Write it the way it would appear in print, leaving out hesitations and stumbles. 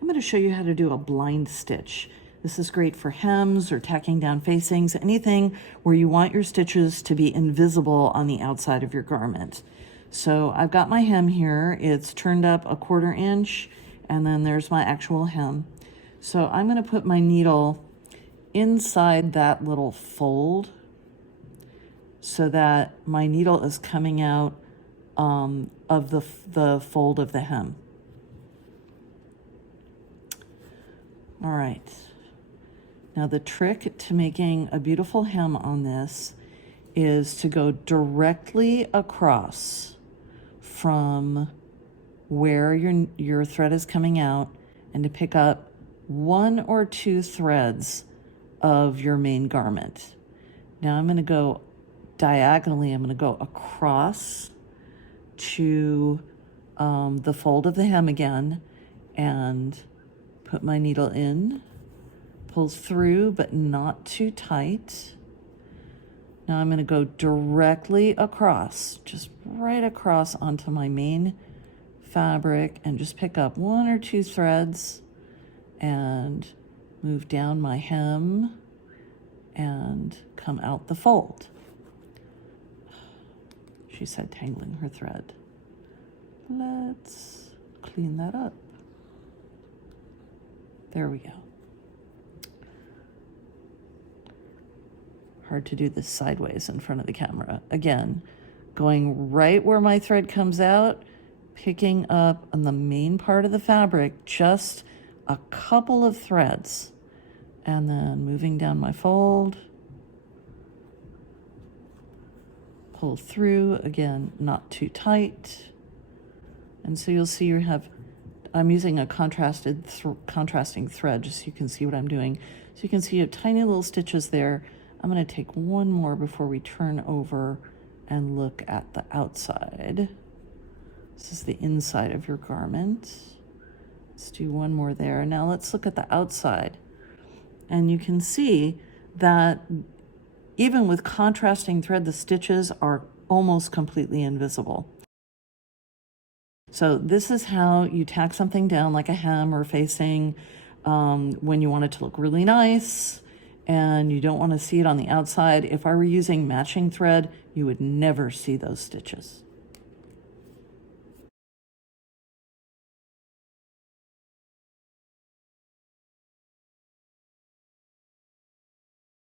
I'm going to show you how to do a blind stitch. This is great for hems or tacking down facings, anything where you want your stitches to be invisible on the outside of your garment. So I've got my hem here. It's turned up 1/4 inch, and then there's my actual hem. So I'm going to put my needle inside that little fold so that my needle is coming out of the fold of the hem. All right. Now the trick to making a beautiful hem on this is to go directly across from where your thread is coming out and to pick up 1 or 2 threads of your main garment. Now I'm going to go diagonally. I'm going to go across to the fold of the hem again and put my needle in, pull through, but not too tight. Now I'm going to go directly across, just right across onto my main fabric and just pick up 1 or 2 threads and move down my hem and come out the fold. She said tangling her thread. Let's clean that up. There we go. Hard to do this sideways in front of the camera. Again, going right where my thread comes out, picking up on the main part of the fabric, just a couple of threads, and then moving down my fold, pull through, again, not too tight. And so you'll see I'm using a contrasting thread just so you can see what I'm doing. So you can see you have tiny little stitches there. I'm going to take one more before we turn over and look at the outside. This is the inside of your garment. Let's do one more there. Now let's look at the outside. And you can see that even with contrasting thread, the stitches are almost completely invisible. So this is how you tack something down like a hem or facing when you want it to look really nice and you don't want to see it on the outside. If I were using matching thread, you would never see those stitches.